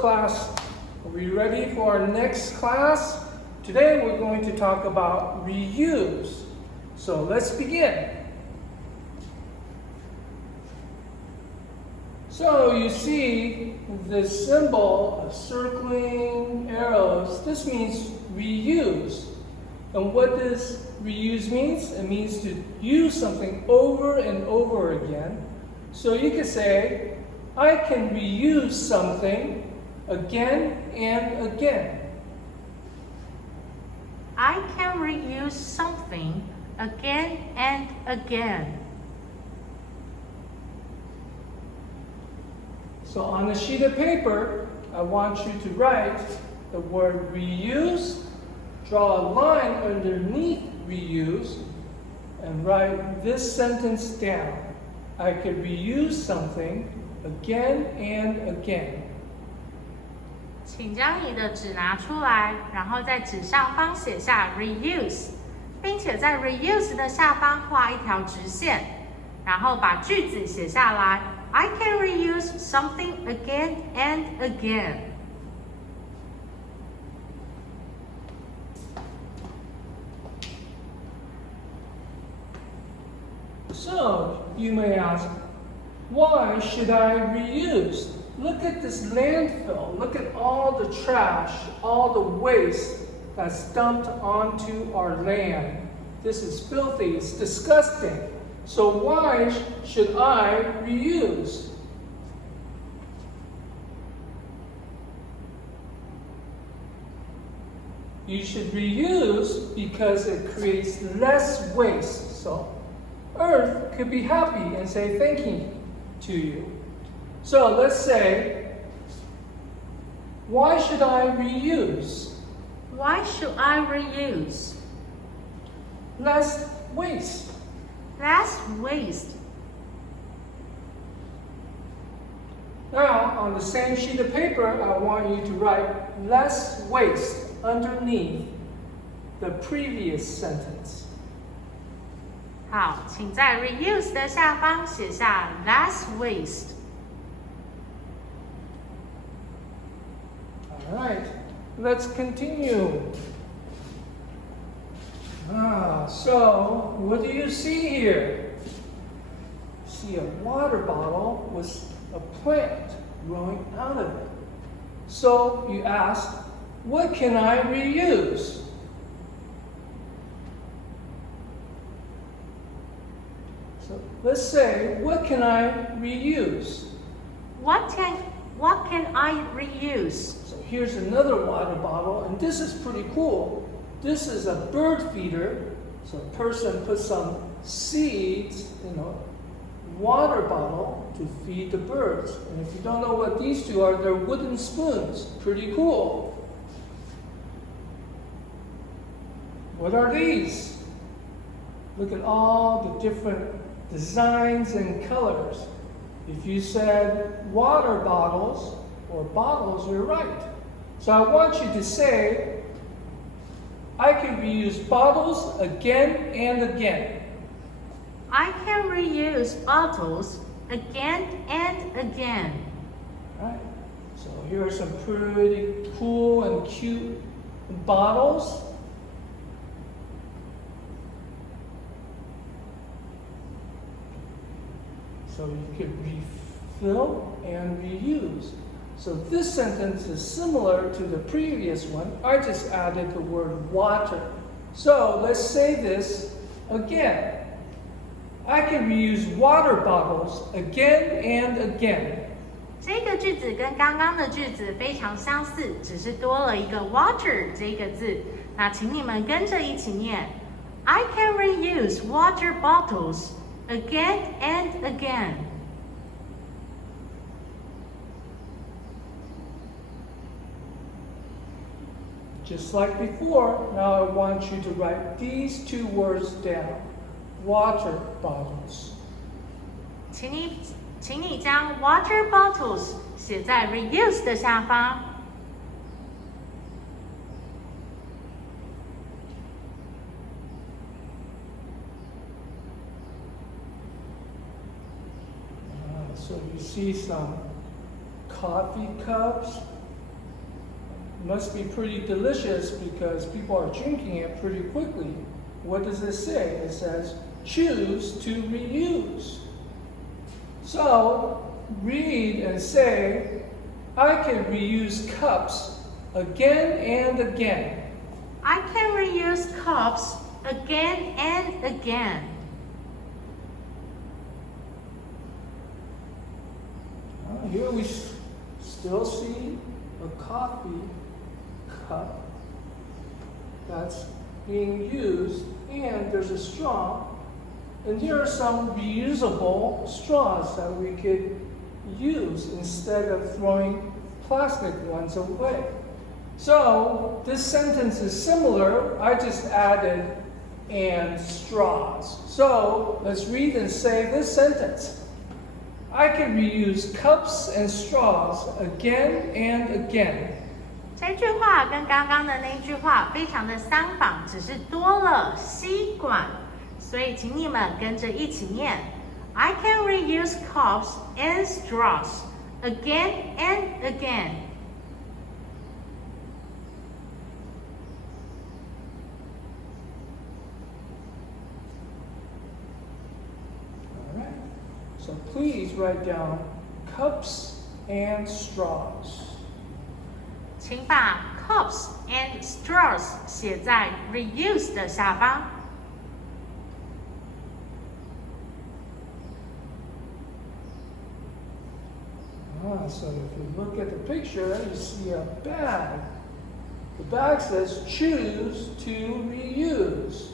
class, are we ready for our next class? Today we're going to talk about reuse. So let's begin. So you see this symbol of circling arrows. This means reuse. And what does reuse means? It means to use something over and over again. So you could say, I can reuse something again and again. I can reuse something again and again. So on a sheet of paper, I want you to write the word reuse, draw a line underneath reuse, and write this sentence down. I could reuse something again and again. 请将你的纸拿出来，然后在纸上方写下 reuse， 并且在 reuse 的下方画一条直线，然后把句子写下来。I can reuse something again and again. So, you may ask, why should I reuse? Look at this landfill. Look at all the trash, all the waste that's dumped onto our land. This is filthy, it's disgusting. So why should I reuse? You should reuse because it creates less waste. So Earth could be happy and say thank you to you. So let's say, why should I reuse? Why should I reuse? Less waste. Less waste. Now, on the same sheet of paper, I want you to write less waste underneath the previous sentence. 好，请在 reuse 的下方写下 less waste. All right, let's continue. So what do you see here? You see a water bottle with a plant growing out of it. So you ask, what can I reuse? So let's say, what can I reuse? What can I reuse? So here's another water bottle, and this is pretty cool. This is a bird feeder. So a person puts some seeds in a water bottle to feed the birds. And if you don't know what these two are, they're wooden spoons. Pretty cool. What are these? Look at all the different designs and colors. If you said water bottles or bottles, you're right. So I want you to say, I can reuse bottles again and again. I can reuse bottles again and again. All right. So here are some pretty cool and cute bottles. So you could refill and reuse. So this sentence is similar to the previous one. I just added the word water. So let's say this again. I can reuse water bottles again and again. 这个句子跟刚刚的句子非常相似，只是多了一个 water 这个字。那请你们跟着一起念 I can reuse water bottles again and again. Just like before, now I want you to write these two words down. Water bottles. 请你将 water bottles 写在 reuse 的下方。So you see some coffee cups, must be pretty delicious because people are drinking it pretty quickly. What does it say? It says, choose to reuse. So, read and say, I can reuse cups again and again. I can reuse cups again and again. Here we still see a coffee cup that's being used, and there's a straw, and here are some reusable straws that we could use instead of throwing plastic ones away. So this sentence is similar. I just added and straws. So let's read and say this sentence. I can reuse cups and straws again and again. 这句话跟刚刚的那句话非常的相仿，只是多了吸管，所以请你们跟着一起念。I can reuse cups and straws again and again. So please write down cups and straws. 请把 cups and straws 写在 reuse 的下方。So if you look at the picture, you see a bag. The bag says choose to reuse.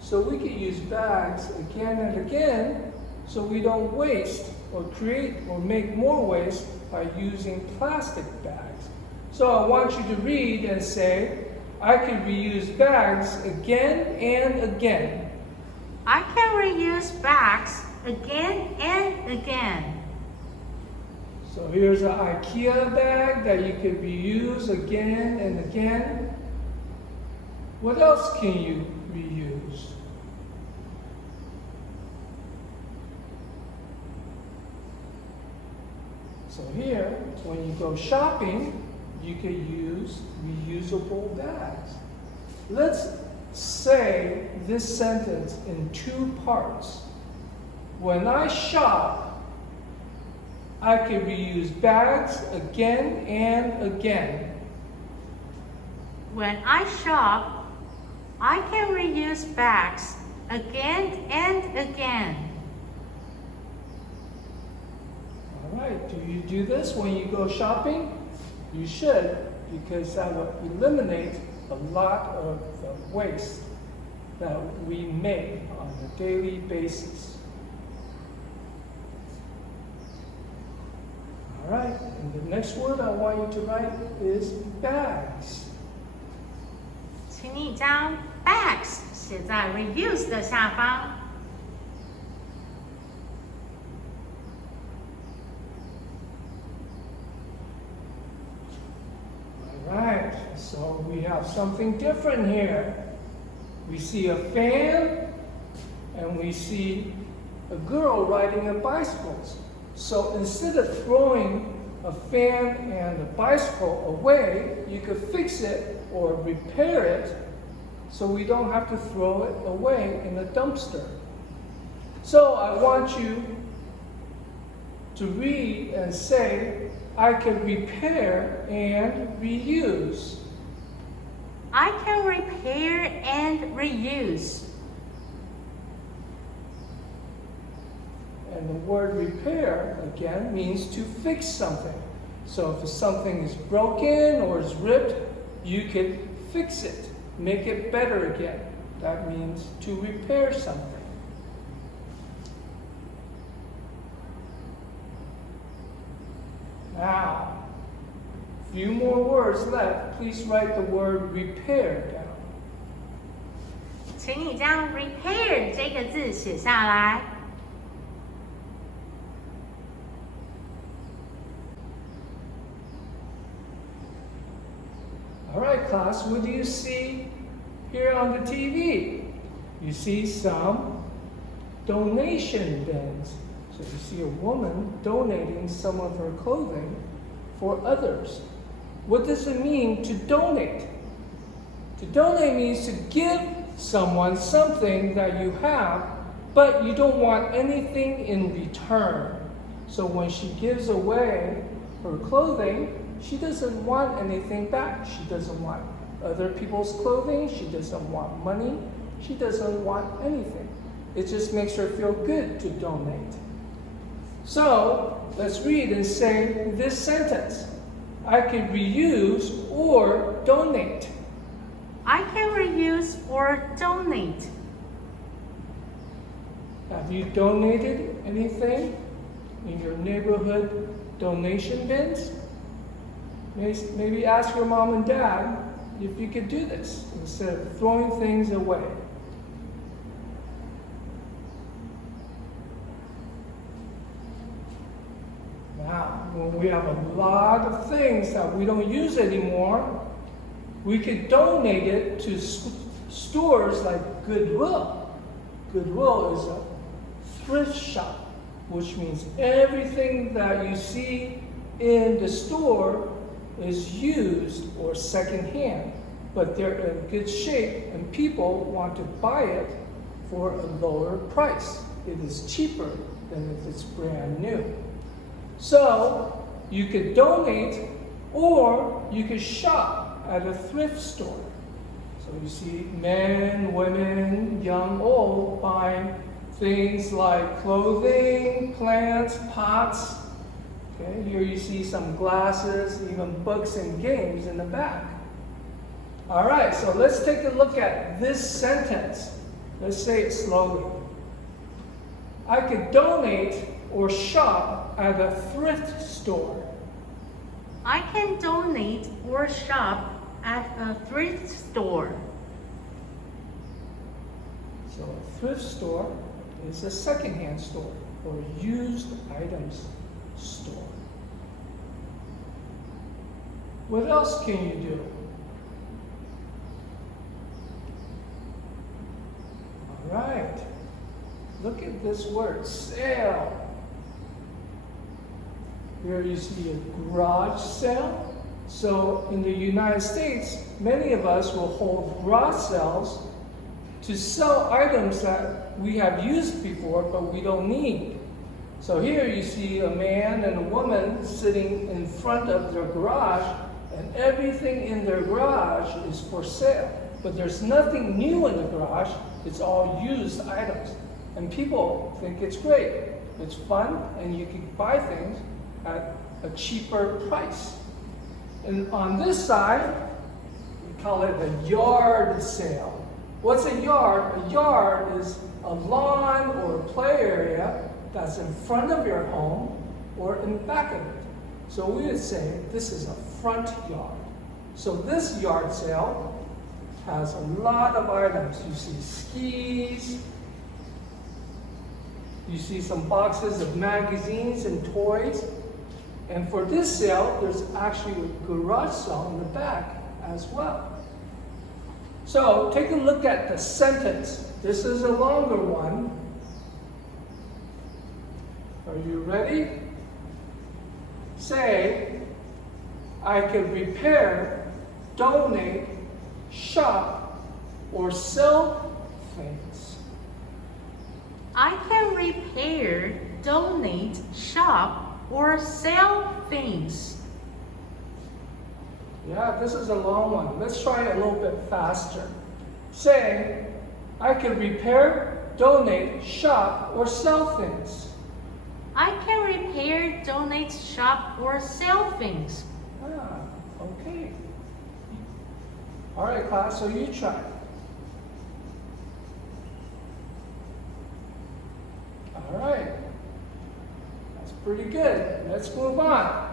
So we can use bags again and again so we don't waste or create or make more waste by using plastic bags. So I want you to read and say, I can reuse bags again and again. I can reuse bags again and again. So here's an IKEA bag that you can reuse again and again. What else can you reuse? So here, when you go shopping, you can use reusable bags. Let's say this sentence in two parts. When I shop, I can reuse bags again and again. When I shop, I can reuse bags again and again. All right, do you do this when you go shopping? You should, because that will eliminate a lot of the waste that we make on a daily basis. All right, and the next word I want you to write is bags. 请你将 bags 写在 reuse 的下方。All right, so we have something different here. We see a fan, and we see a girl riding a bicycle. So instead of throwing a fan and a bicycle away, you could fix it or repair it so we don't have to throw it away in a dumpster. So I want you to read and say, I can repair and reuse. I can repair and reuse. And the word repair, again, means to fix something. So if something is broken or is ripped, you can fix it, make it better again. That means to repair something. Now, a few more words left. Please write the word repair down. 请你将 repair 这个字写下来。All right, class, what do you see here on the TV? You see some donation bins. So you see a woman donating some of her clothing for others. what does it mean to donate? To donate means to give someone something that you have, but you don't want anything in return. So when she gives away her clothing, she doesn't want anything back. She doesn't want other people's clothing. She doesn't want money. She doesn't want anything. It just makes her feel good to donate. So let's read and say this sentence. I can reuse or donate. I can reuse or donate. Have you donated anything in your neighborhood donation bins? Maybe ask your mom and dad if you could do this instead of throwing things away. Now, when we have a lot of things that we don't use anymore, we could donate it to stores like Goodwill. Goodwill is a thrift shop, which means everything that you see in the store is used or secondhand, but they're in good shape and people want to buy it for a lower price. It is cheaper than if it's brand new. So you could donate or you could shop at a thrift store. So you see men, women, young, old buying things like clothing, plants, pots. Okay, here you see some glasses, even books and games in the back. All right, so let's take a look at this sentence. Let's say it slowly. I could donate or shop at a thrift store. I can donate or shop at a thrift store. So a thrift store is a secondhand store or used items store. What else can you do? All right. Look at this word, sale. Here you see a garage sale. So in the United States, many of us will hold garage sales to sell items that we have used before but we don't need. So here you see a man and a woman sitting in front of their garage, and everything in their garage is for sale. But there's nothing new in the garage, it's all used items. And people think it's great. It's fun, and you can buy things at a cheaper price. And on this side, we call it a yard sale. What's a yard? A yard is a lawn or a play area that's in front of your home or in back of it. So we would say this is a front yard. So this yard sale has a lot of items. You see skis, you see some boxes of magazines and toys. And for this sale, there's actually a garage sale in the back as well. So take a look at the sentence. This is a longer one. Are you ready? Say, I can repair, donate, shop, or sell things. I can repair, donate, shop, or sell things. Yeah, this is a long one. Let's try it a little bit faster. Say, I can repair, donate, shop, or sell things. I can repair, donate, shop, or sell things. Ah, okay. All right, class, so you try. All right. That's pretty good. Let's move on.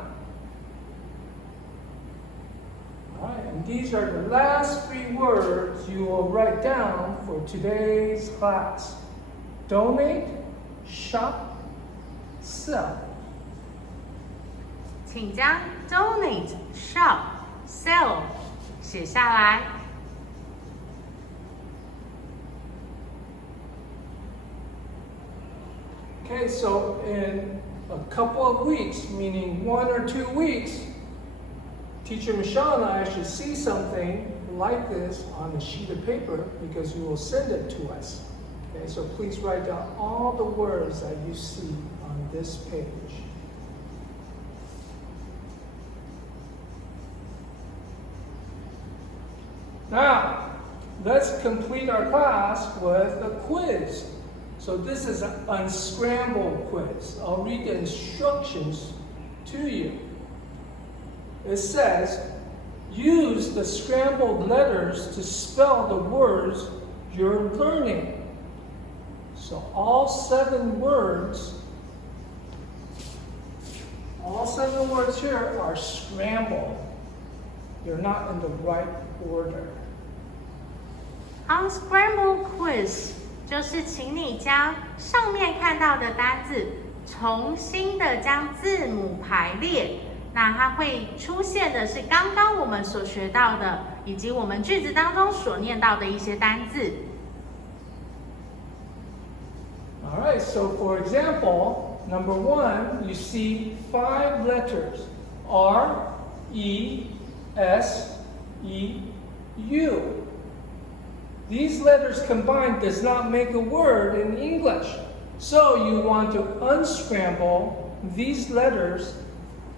All right, and these are the last 3 words you will write down for today's class. Donate, shop, sell. 请将 donate, shop, sell 写下来。Okay, so in a couple of weeks, meaning 1 or 2 weeks, Teacher Michelle and I should see something like this on a sheet of paper because you will send it to us. Okay, so please write down all the words that you see on this page. Now, let's complete our class with a quiz. So this is an unscrambled quiz. I'll read the instructions to you. It says, use the scrambled letters to spell the words you're learning. So all seven words here are scrambled. They're not in the right order. Unscrambled quiz 就是请你将上面看到的单字重新的将字母排列，那它会出现的是刚刚我们所学到的，以及我们句子当中所念到的一些单字。All right, so for example, number 1, you see 5 letters, R, E, S, E, U. These letters combined does not make a word in English. So you want to unscramble these letters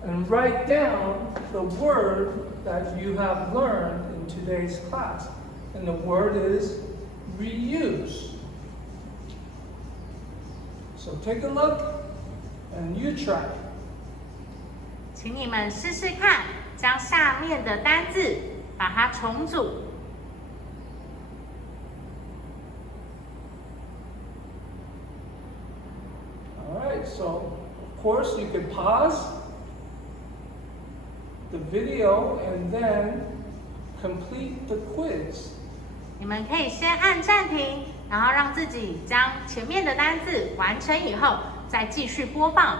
and write down the word that you have learned in today's class. And the word is reuse. So take a look and you try. 请你们试试看，将下面的单字把它重组。Alright, so of course you could pause the video and then complete the quiz. 你们可以先按暂停，然后让自己将前面的单字完成以后，再继续播放。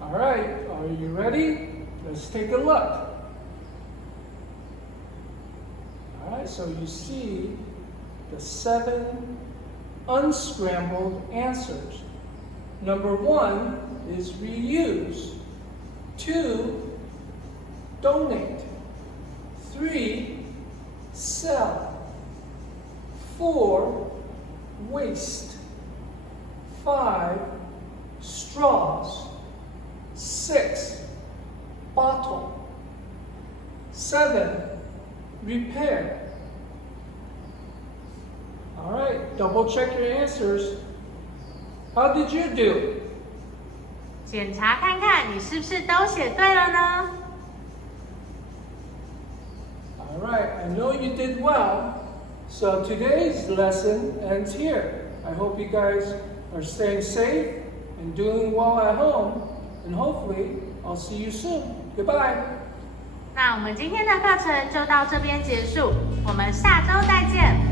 Alright, are you ready? Let's take a look. Alright, so you see the 7 unscrambled answers. Number 1 is reuse. 2, donate. 3, sell. 4, waste. 5, straws. 6, bottle. 7, repair. All right, double check your answers. How did you do? 检查看看你是不是都写对了呢？ All right, I know you did well. So today's lesson ends here. I hope you guys are staying safe and doing well at home. And hopefully, I'll see you soon. Goodbye. 那我们今天的课程就到这边结束，我们下周再见。